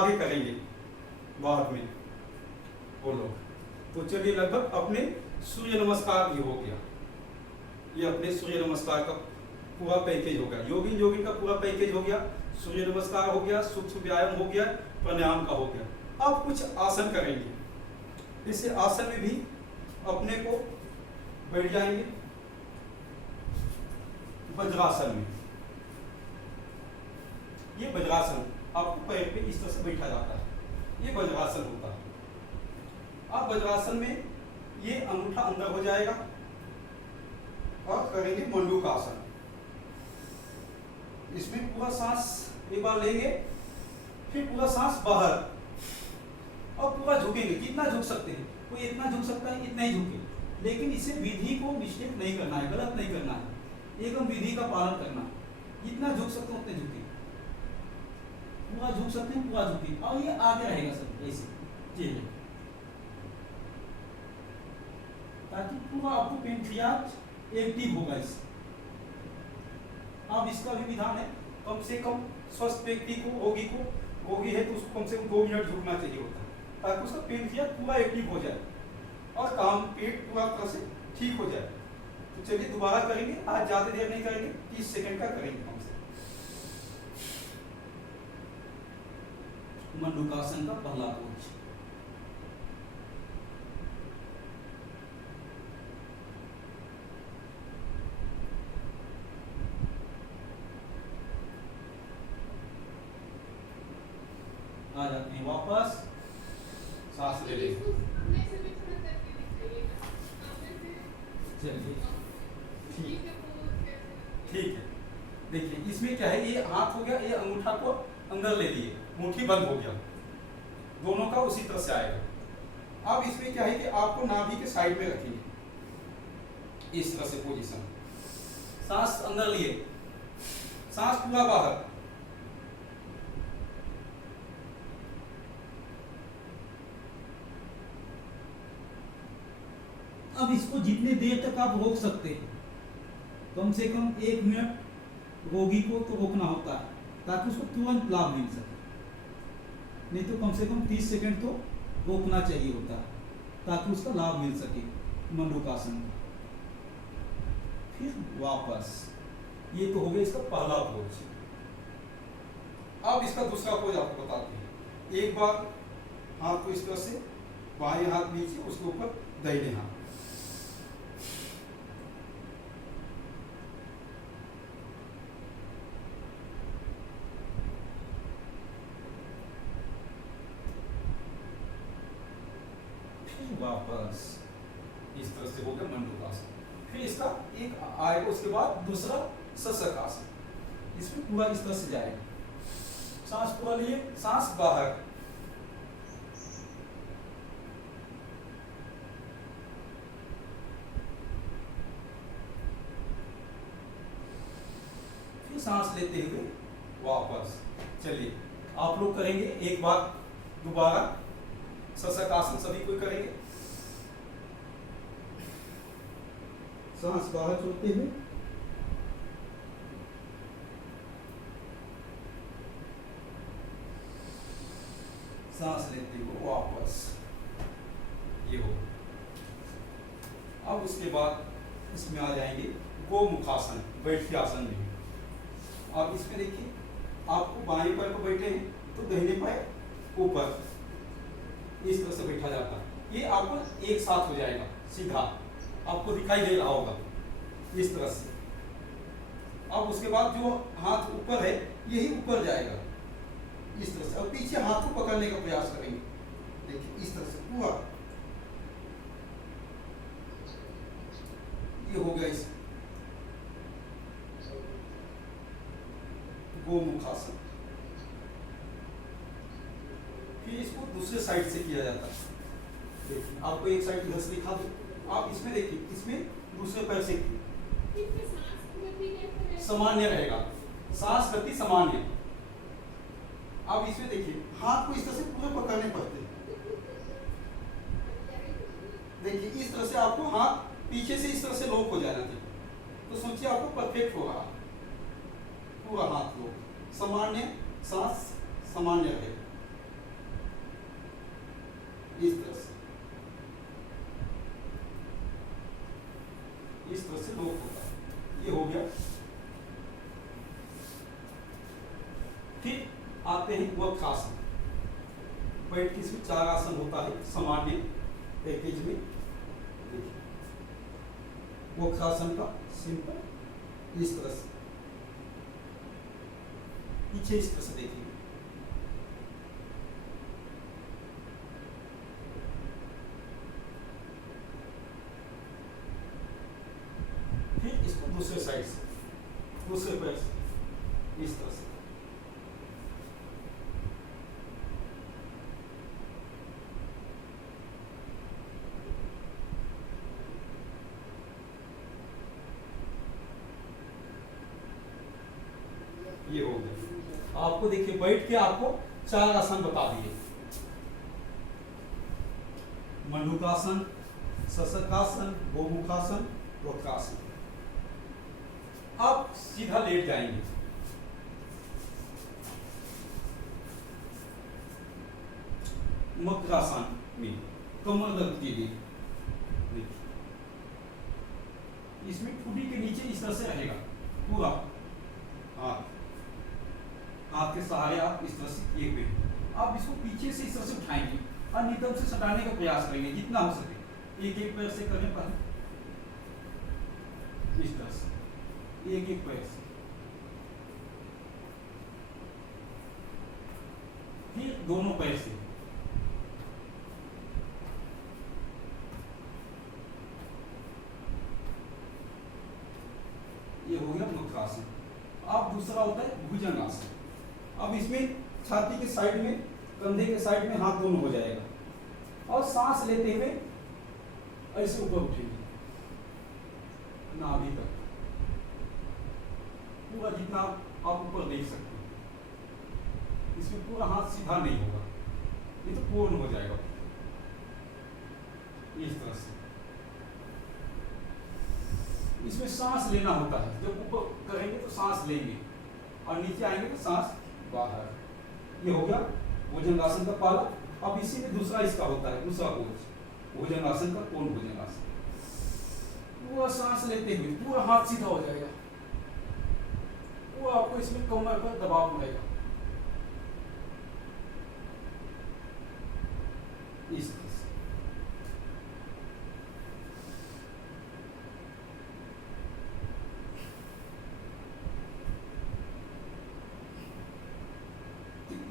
आगे करेंगे बाद में वो लोग। तो चलिए लगभग अपने सूर्य नमस्कार भी हो गया, ये अपने सूर्य नमस्कार का पूरा पैकेज हो गया, योगिन का पूरा पैकेज हो गया, सूर्य नमस्कार हो गया, सूक्ष्म व्यायाम हो गया, प्राणायाम का हो गया। अब कुछ आसन करेंगे। इस आसन में भी अपने को बैठ जाएंगे वज्रासन में। ये वज्रासन आपको पैर पे इस तरह से बैठा जाता है, ये वज्रासन होता है। अब वज्रासन में ये अंगूठा अंदर हो जाएगा और करेंगे मंडूकासन। इसमें पूरा सांस एक बार लेंगे, फिर पूरा सांस बाहर और पूरा झुकेंगे। कितना झुक सकते हैं, कोई इतना झुक सकता है, इतना ही झुके, लेकिन इसे विधि को मिस्टेक नहीं करना है, गलत नहीं करना है, एकदम विधि का पालन करना। जितना झुक सकते हैं उतने झुके, पूरा झुक सकते हैं पूरा झुके, और ये आगे रहेगा सब ऐसे जी, ताकि पूरा आपको पेनक्रियाज एक्टिव होगा इससे। अब इसका भी विधान है, कम से कम स्वस्थ व्यक्ति को, रोगी है तो उसको कम से कम 2 मिनट झुकना चाहिए होता है, ताकि उसका पेनक्रियाज पूरा एक्टिव हो जाए और काम पेट पूरा तरह से ठीक हो जाए। तो चलिए दोबारा करेंगे, आज ज्यादा देर नहीं करेंगे, 30 सेकंड का करेंगे कम से। मंडूकासन का पहला पोज। आ जाते हैं वापस, सांस ले लेंगे। चलिए ठीक है। देखिए इसमें क्या है, ये हाथ हो गया, ये अंगूठा को अंदर ले लिए, मुट्ठी बंद हो गया, दोनों का उसी तरह से आएगा। अब इसमें क्या है कि आपको नाभि के साइड में रखेंगे, इस तरह से पोजीशन। सांस अंदर लिए, सांस पूरा बाहर, अब इसको जितने देर तक आप रोक सकते हैं, कम से कम 1 मिनट रोगी को तो रोकना होता है, ताकि उसको तुरंत लाभ मिल सके। नहीं तो कम से कम 30 सेकंड तो रोकना चाहिए होता है, ताकि उसका लाभ मिल सके मंडूकासन। फिर वापस, ये तो हो गया इसका पहला पोज। अब इसका दूसरा पोज आपको बताते हैं। एक बार हाथ को इस तरह से, बाएं हाथ नीचे, उसके ऊपर दाहिने हाथ, वापस इस तरह से हो गया मंडूकासन। फिर इसका एक आएगा, उसके बाद दूसरा शशकासन, इसमें पूरा इस तरह से जाएगा। सांस पूरा लिए, सांस बाहर, फिर सांस लेते हुए वापस। चलिए आप लोग करेंगे एक बार दोबारा शशकासन, सभी कोई करेंगे। सांस बाहर छोड़ते हुए, सांस लेते हुए वापस, ये हो। अब उसके बाद इसमें आ जाएंगे गोमुखासन, बैठी आसन में। अब इसमें देखिए, आपको बाएं पैर पर बैठे हैं तो दाहिने पैर ऊपर इस तरह से बैठा जाता है। ये आपको एक साथ हो जाएगा सीधा, आपको दिखाई दे रहा होगा इस तरह से। अब उसके बाद जो हाथ ऊपर है, यही ऊपर जाएगा इस तरह से, और पीछे हाथ को पकड़ने का प्रयास करेंगे। देखिए इस तरह से पूरा, ये हो गया इस गोमुखासन। फिर इसको दूसरे साइड से किया जाता है। देखिए आपको एक साइड इधर से दिखा दो, आप इसमें देखिए, इसमें दूसरे पैर से सामान्य रहेगा, सांस गति सामान्य। अब इसमें देखिए हाथ को इस तरह से पूरे पकड़ने पड़ते हैं। देखिए इस तरह से आपको हाथ पीछे से इस तरह से लॉक हो जाना चाहिए, तो सोचिए आपको परफेक्ट होगा, पूरा हाथ लॉक, सामान्य, सांस सामान्य रहे। वक्रासन। बैठ के इसमें 4 आसन होता है सामान्य पैकेज में। देखिए वक्रासन का सिंपल इस तरह से, पीछे इस तरह से देखिए, फिर इसको दूसरे साइड से, दूसरे पैर से इस तरह से, ये हो गया। आपको देखिए बैठ के आपको 4 आसन बता दिए, मंडूकासन, सशकासन, गोमुखासन, वक्रासन। आप सीधा लेट जाएंगे, मकरासन में कमर दर्द के लिए। देखिए इसमें ठुड्डी के नीचे इस तरह से रहेगा पूरा हाथ, हाथ के सहारे आप इस तरह से एक पे आप इसको पीछे से इस तरह से उठाएंगे और नितंब से सटाने का प्रयास करेंगे जितना हो सके। एक एक पैर से करें पहले, इस तरह से एक एक पैर से, फिर दोनों पैर से, ये हो गया मकरासन। अब दूसरा होता है भुजंगासन। अब इसमें छाती के साइड में, कंधे के साइड में हाथ दोनों हो जाएगा और सांस लेते हुए ऐसे ऊपर उठेंगे नाभि तक, पूरा जितना आप ऊपर देख सकते हैं। इसमें पूरा हाथ सीधा नहीं होगा, ये तो पूर्ण हो जाएगा इस तरह से। इसमें सांस लेना होता है, जब ऊपर करेंगे तो सांस लेंगे और नीचे आएंगे तो सांस बाहर। ये हो गया भुजंगासन का पहला। अब इसी में दूसरा इसका होता है, दूसरा पोज भुजंगासन का, पूर्ण भुजंगासन। पूरा सांस लेते हुए पूरा हाथ सीधा हो जाएगा, वो आपको इसमें कमर पर दबाव मिलेगा इस तरह से।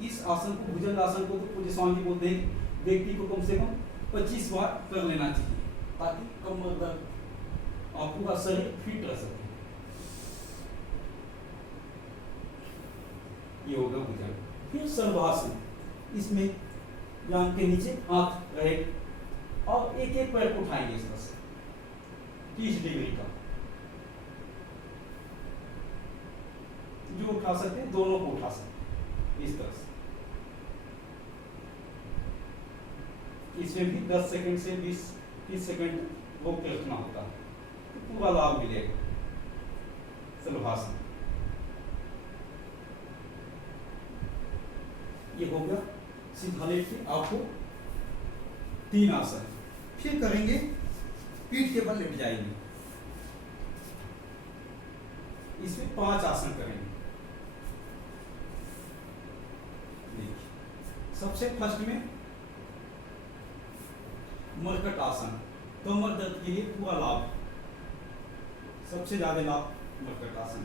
इस आसन को, भुजंग आसन को, तो पूज्य स्वामी जी बोलते हैं व्यक्ति को कम से कम 25 बार कर लेना चाहिए ताकि कमर दर्द और पूरा शरीर फिट रह सके। ये होगा भुजंग। फिर सर्वासन, इसमें जांघ के नीचे हाथ रहे और एक एक पैर को उठाएंगे इस तरह से 30 डिग्री का, जो उठा सकते हैं दोनों को उठा सकते इस तरह से। इसमें भी 10 सेकंड से 20-30 सेकंड रोक के रखना होता है तो पूरा लाभ मिलेगा सर्वासन। ये हो गया सीधा लेट के आपको 3 आसन। फिर करेंगे पीठ के बल लेट जाएंगे, इसमें 5 आसन करेंगे। देखिए सबसे फर्स्ट में मरकट आसन, कमर दर्द के लिए पूरा लाभ, सबसे ज्यादा लाभ मरकट आसन।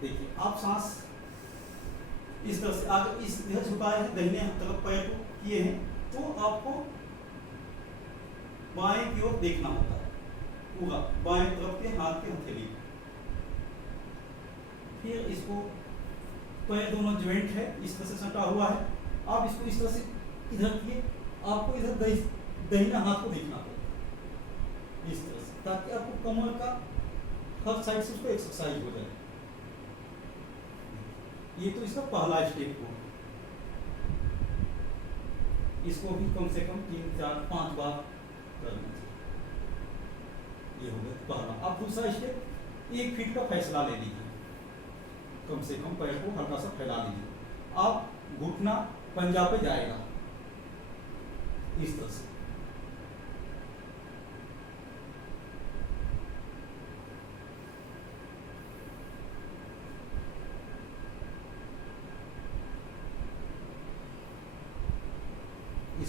देखिए आप सांस इस तरह से आगे इस तरह झुकाए हैं, दाहिने तरफ पैर को किए हैं, तो आपको बाएं की ओर देखना होता है, पूरा बाएं तरफ के हाथ के हथेली। फिर इसको पैर दोनों ज्वाइंट है इस तरह से सटा हुआ है, आप इसको इस तरह से इधर किए, आपको इधर दाहिना हाथ को देखना पड़ेगा इस तरह से, ताकि आपको कमर का हर साइड से उसको एक्सरसाइज हो जाए। ये तो इसका पहला स्टेप हो, इसको भी कम से कम 3-4-5 बार करना चाहिए। ये हो गया पहला। अब दूसरा स्टेप, 1 फीट का फैसला ले लीजिए, कम से कम पैर को हल्का सा फैला लीजिए, आप घुटना पंजा पे जाएगा इस तरह से।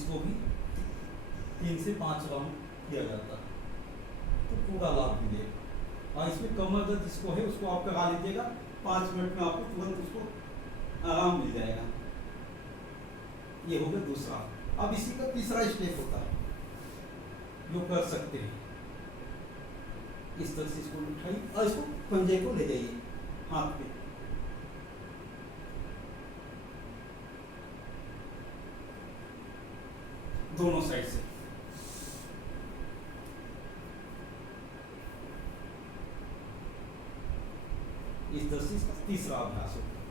इसको भी 3 से 5 राउंड किया जाता है, तो पूरा लाभ मिलेगा। और इसमें कमर दर्द जिसको है उसको आप करा लीजिएगा, 5 मिनट में आपको तुरंत उसको आराम मिल जाएगा। ये हो गया दूसरा। अब इसी का तीसरा स्टेप होता है जो कर सकते हैं, इस तरह से इसको उठाइए और इसको पंजे को ले जाइए हाथ पे, दोनों साइड से। इस तरह से इसका तीसरा अभ्यास होगा।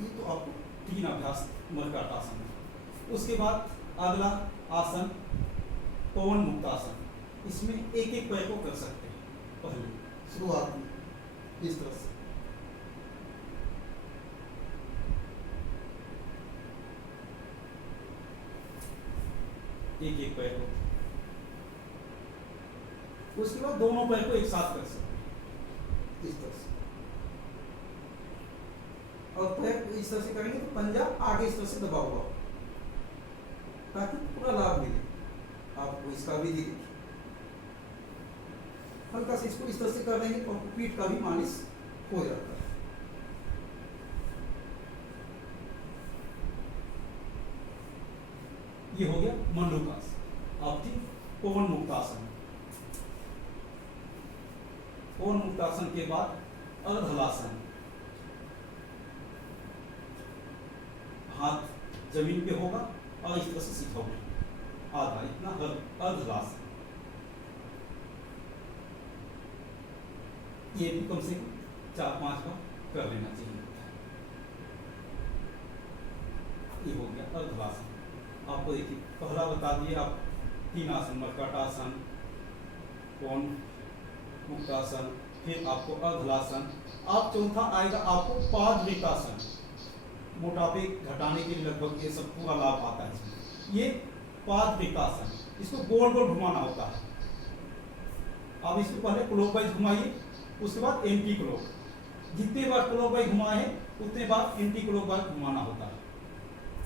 ये तो आपको 3 अभ्यास मर्कटासन है। उसके बाद अगला आसन पवन मुक्तासन, इसमें एक एक पैर को कर सकते हैं। पहले शुरुआत में इस तरह से एक एक पैर को, उसके बाद दोनों पैर को एक साथ कर सकते हैं इस तरह से, और पैर इस तरह से करेंगे तो पंजा आगे इस तरह से दबा हुआ ताकि पूरा लाभ मिले आपको। इसका भी देखिए, हल्का से इसको इस तरह से कर देंगे तो पीठ का भी मालिश हो जाता है। ये हो गया मंडूकासन। अब थी पवन मुक्तासन। पवन मुक्तासन के बाद अर्धहलासन, हाथ जमीन पे होगा और इस तरह से सीधा उठेगा आधा इतना, अर्धहलासन। ये भी कम से कम 4-5 बार कर लेना चाहिए। ये हो गया अर्धहलासन। आपको देखिए पहला बता दिए आप 3 आसन, मर्कटासन, पवन मुक्तासन, फिर आपको अर्धहलासन। अब चौथा आएगा आपको पादवृतासन, मोटापे घटाने के लिए लगभग ये सब पूरा लाभ आता है इसमें। ये पादवृतासन, इसको गोल गोल घुमाना होता है। अब इसको पहले क्लॉकवाइज घुमाइए, उसके बाद एंटी क्लॉक। जितने बार क्लॉकवाइज घुमाए हैं उतने बार एंटी क्लॉकवाइज घुमाना होता है।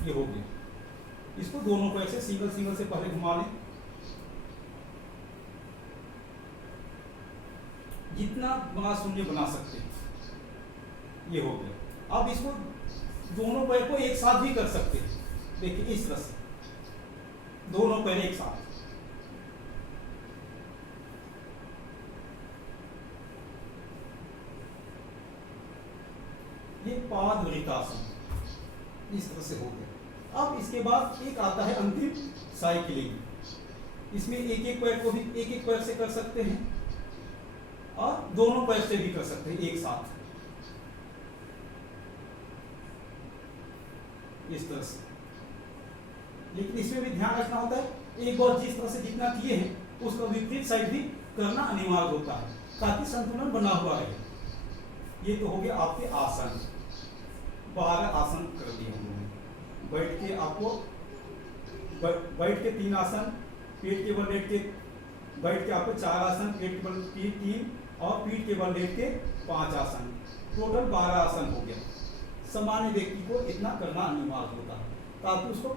ये हो गया। इसको दोनों पैर से सिंगल सिंगल से पहले घुमा लें, जितना बड़ा शून्य बना सकते हैं। ये हो गया। अब इसको दोनों पैर को एक साथ भी कर सकते हैं। देखिए इस तरह से दोनों पैर एक साथ, ये पादवृतासन इस तरह से हो गया। अब इसके बाद एक आता है अंतिम साइकिलिंग। इसमें एक एक पैर को भी एक एक पैर से कर सकते हैं और दोनों पैर से भी कर सकते हैं एक साथ, इस तरह से। लेकिन इसमें भी ध्यान रखना होता है, एक बार जिस तरह से जितना किए हैं उसका विपरीत साइड भी करना अनिवार्य होता है ताकि संतुलन बना हुआ रहे। ये तो हो गया आपके आसन। 12 आसन कर दिए हम लोगों ने। बैठ के आपको बैठ के 3 आसन, पेट के बल लेट के बैठ के आपको 4 आसन, पेट के बल 3 और पीठ के बल लेट के 5 आसन, टोटल 12 आसन हो गया। सामान्य व्यक्ति को इतना करना अनिवार्य होता है ताकि उसको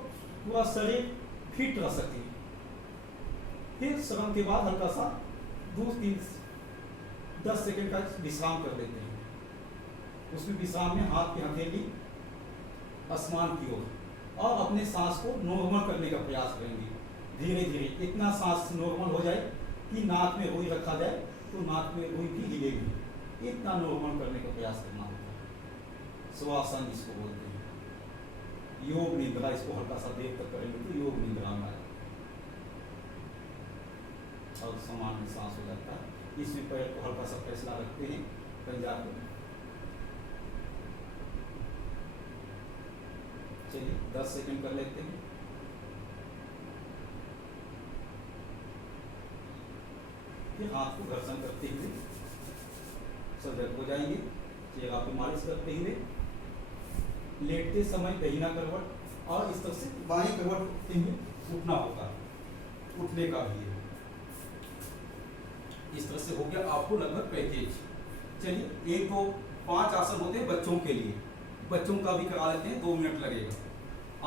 पूरा शरीर फिट रह सके। फिर श्रम के बाद हल्का सा 2-3-10 सेकंड का विश्राम कर लेते हैं। उसमें विश्राम में हाथ की हथेली आसमान की ओर और अपने सांस को नॉर्मल करने का प्रयास करेंगे धीरे धीरे। इतना सांस नॉर्मल हो जाए कि नाक में रुई रखा जाए तो नाक में रुई भी हिलेगी। इतना नॉर्मल करने का प्रयास करना होता है। श्वासन जिसको बोलते हैं, योग निद्रा, इसको हल्का सा देर तक करेंगे तो योग निद्रा में आएगा और सामान्य सांस हो जाता है। इसमें पैर को हल्का सा फैसला रखते हैं पंजाब में। चलिए 10 सेकंड कर लेते हैं। फिर हाथ को घर्षण करते हुए सजग हो जाएंगे। चेहरा पे मालिश करते हुए लेटते समय दाहिना करवट और इस तरह से बाएं करवट उठते हुए उठना होगा। उठने का भी है। इस तरह से हो गया आपको लगभग पैकेज। चलिए 1 2 5 आसन होते हैं बच्चों के लिए। बच्चों का भी करा लेते हैं, 2 मिनट लगेगा।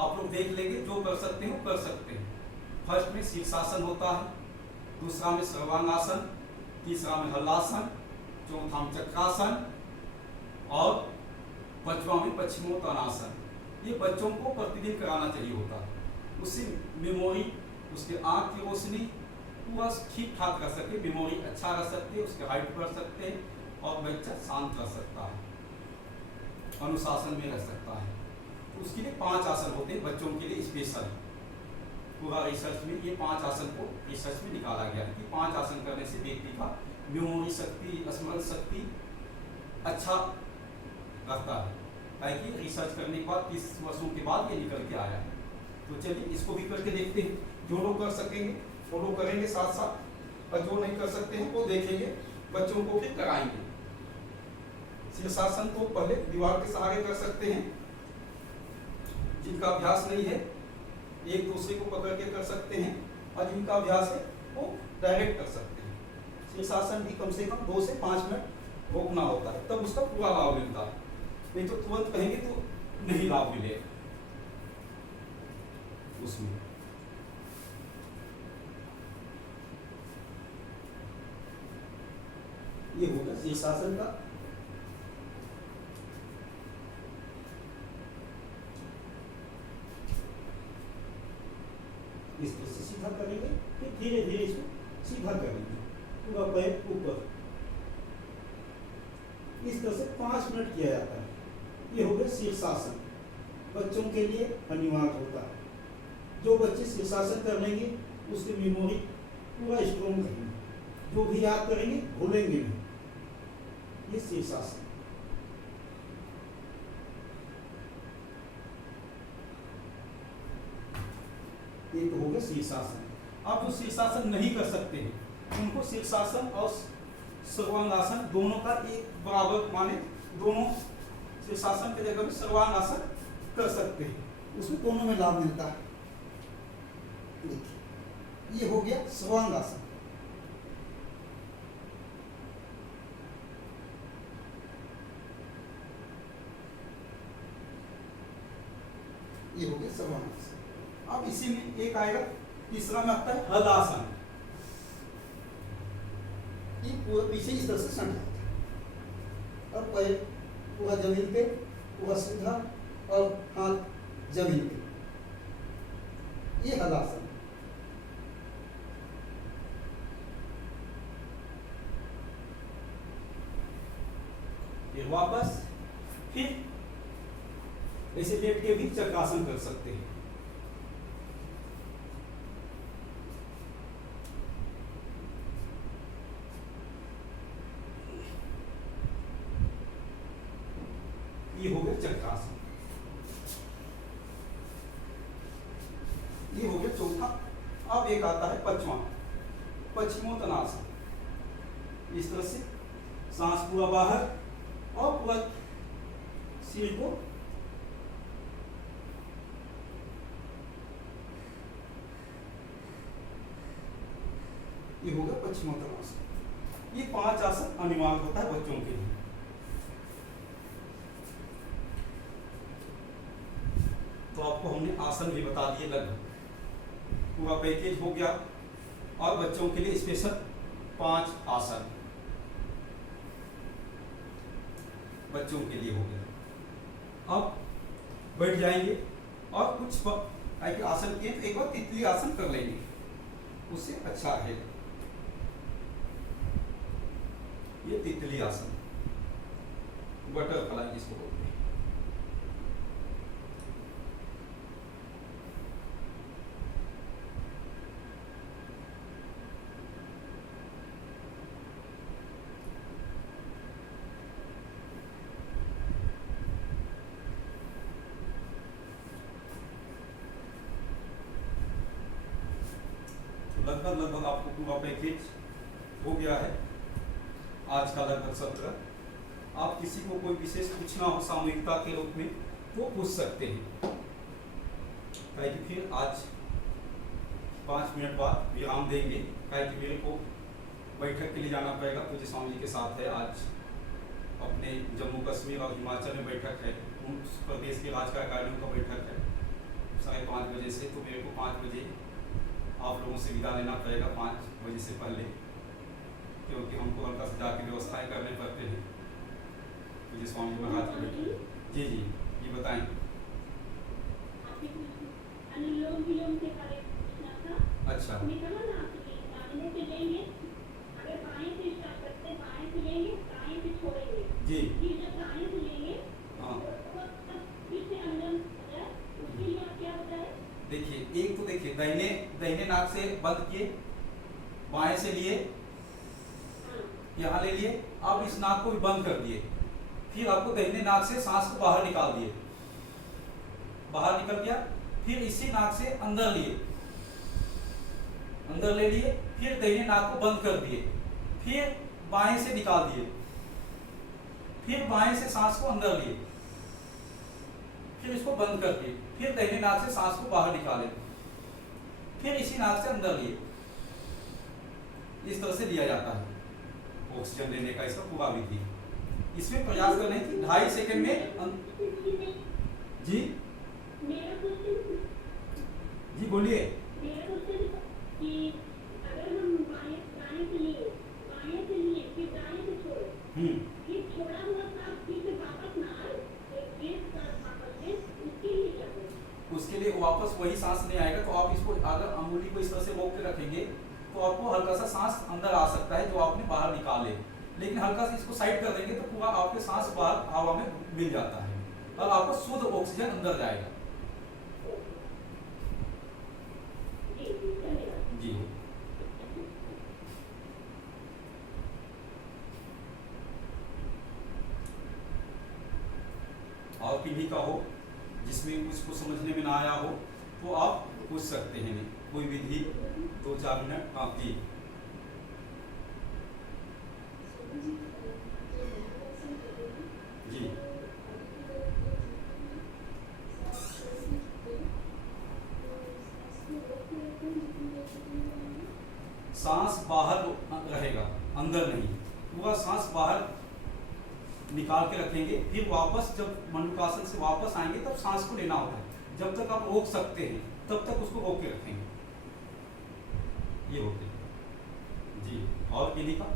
आप लोग देख लेंगे, जो कर सकते हो कर सकते हैं। फर्स्ट में शीर्षासन होता है, दूसरा में सर्वांगासन, तीसरा में हलासन, चौथा में चक्रासन और पांचवा में पश्चिमोत्तानासन। ये बच्चों को प्रतिदिन कराना चाहिए होता है, उससे मेमोरी, उसके आँख की रोशनी पूरा ठीक ठाक कर सके, मेमोरी अच्छा रह सकती है, उसके हाइट बढ़ सकते हैं और बच्चा शांत रह सकता है, अनुशासन में रह सकता है। तो उसके लिए 5 आसन होते हैं बच्चों के लिए स्पेशल। पूरा रिसर्च में ये 5 आसन को रिसर्च में निकाला गया है कि 5 आसन करने से व्यक्ति का मेमोरी शक्ति, स्मरण शक्ति अच्छा रहता है। ताकि रिसर्च करने के बाद 30 वर्षों के बाद ये निकल के आया है। तो चलिए इसको भी करके देखते हैं। जो लोग कर सकेंगे फॉलो करेंगे साथ साथ, और जो नहीं कर सकते हैं वो देखेंगे, बच्चों को फिर कराएंगे। शीर्षासन को पहले दीवार के सहारे कर सकते हैं, जिनका अभ्यास नहीं है एक दूसरे को पकड़ के कर सकते हैं, और जिनका अभ्यास है वो डायरेक्ट कर सकते हैं। शीर्षासन भी कम से कम 2 से 5 मिनट रोकना होता है, तब उसका पूरा लाभ मिलता है। नहीं तो तुरंत कहेंगे तो नहीं लाभ मिलेगा उसमें। ये होगा शीर्षासन का। इस तरह से सीधा करेंगे, फिर धीरे धीरे इसको सीधा करेंगे, पूरा पैर ऊपर। इस तरह से 5 मिनट किया जाता है। ये हो गया शीर्षासन, बच्चों के लिए अनिवार्य होता है। जो बच्चे शीर्षासन कर लेंगे उसकी मेमोरी पूरा स्ट्रॉन्ग रहेगी, जो भी याद करेंगे भूलेंगे नहीं। ये शीर्षासन। ये तो हो गया शीर्षासन। आप जो शीर्षासन नहीं कर सकते हैं उनको शीर्षासन और सर्वांगासन दोनों का एक बराबर माने, दोनों शीर्षासन के जगह में सर्वांगासन कर सकते हैं, उसमें दोनों में लाभ मिलता है। देखिए ये हो गया सर्वांगासन। ये हो गया सर्वांगासन। अब इसी में एक आएगा, तीसरा में आता है हलासन। ये पूरा पीछे इस तरह से सट जाता है, अब पैर पूरा जमीन पे, पूरा सीधा, और हाथ जमीन पे। ये हलासन। फिर वापस, फिर ऐसे लेट के भी चक्रासन कर सकते हैं। ये हो गया चक्रासन। ये हो गया चौथा। अब एक आता है पांचवा, पश्चिमोत्तानासन। इस तरह से सांस पूरा बाहर और पूरा सिर को ये हो गया पश्चिमोत्तानासन। ये 5 आसन अनिवार्य होता है बच्चों के लिए। तो आपको हमने आसन भी बता दिए लगभग, पूरा पैकेज हो गया। और बच्चों के लिए स्पेशल 5 आसन बच्चों के लिए हो गया। अब बैठ जाएंगे और कुछ आसन किए तो एक बार तितली आसन कर लेंगे, उससे अच्छा है। ये तितली आसन, बटरफ्लाई जिसको बोलते हैं। लगभग आपको पूरा पैकेज हो गया है आज का लगभग सत्र। आप किसी को कोई विशेष पूछना हो सामूहिकता के रूप में वो पूछ सकते हैं, ताकि फिर आज 5 मिनट बाद विराम देंगे, ताकि मेरे को बैठक के लिए जाना पड़ेगा। पूज्य स्वामी जी के साथ है आज अपने जम्मू कश्मीर और हिमाचल में बैठक है, उन प्रदेश के राज कार्यालयों का बैठक है 5:30 बजे से। तो मेरे को 5 बजे आप लोगों से विदा लेना पड़ेगा 5 बजे से पहले, क्योंकि हमको हल्का से जाके व्यवस्थाएं करने पड़ते हैं। मुझे स्वामी महाराज के बेटे जी जी ये बताएं। अनुलोम के बारे में पूछना था। अच्छा आपने कहा ना कि दाहिने से लेंगे, अगर बाएं से स्टार्ट करते हैं, बाएं से लेंगे, दाएं से छोड़ेंगे जी फिर जब दाएं से लेंगे हाँ तो फिर से अनुलोम हो जाए, उसके लिए आप क्या बताएं? देखिए, एक तो देखिए दाहिने नाक से बंद किए, बाएं से लिए, यहाँ ले लिए, अब इस नाक को भी बंद कर दिए, फिर आपको दाहिने नाक से सांस को बाहर निकाल दिए, बाहर निकल गया, फिर इसी नाक से अंदर लिए, अंदर ले लिए, फिर दाहिने नाक को बंद कर दिए, फिर बाएं से निकाल दिए, फिर बाएं से सांस को अंदर लिए, फिर इसको बंद कर दिए, फिर दाहिने नाक से सांस को बाहर निकाले, फिर इसी नाक से अंदर लिए। इस तरह से लिया जाता है ऑक्सीजन लेने का इसका पूरा विधि। इसमें प्रयास करने की 2.5 सेकंड में जी मेरा क्वेश्चन जी बोलिए। कि अगर हम बाएं से लिए फिर दाएं से छोड़े, फिर छोड़ा हुआ सांस फिर से वापस ना आए, वापस में उसके लिए क्या करें? उसके लिए वापस वही सांस नहीं आएगा, तो आप इसको अगर अंगुली को इस तरह से रोक के रखेंगे तो आपको हल्का सा सांस अंदर आ सकता है जो आपने बाहर निकाले, लेकिन हल्का सा इसको साइड कर देंगे तो पूरा आपके सांस बाहर हवा में मिल जाता है और आपको शुद्ध ऑक्सीजन अंदर जाएगा। जी और किन्हीं का हो जिसमें उसको समझने में ना आया हो तो आप पूछ सकते हैं, कोई विधि 2-4 मिनट आप जी। जी सांस बाहर रहेगा, अंदर नहीं, पूरा सांस बाहर निकाल के रखेंगे, फिर वापस जब मंडूकासन से वापस आएंगे तब सांस को लेना होता है। जब तक आप रोक सकते हैं तब तक उसको रोक के रखेंगे। ये होते हैं जी। और किन्हीं का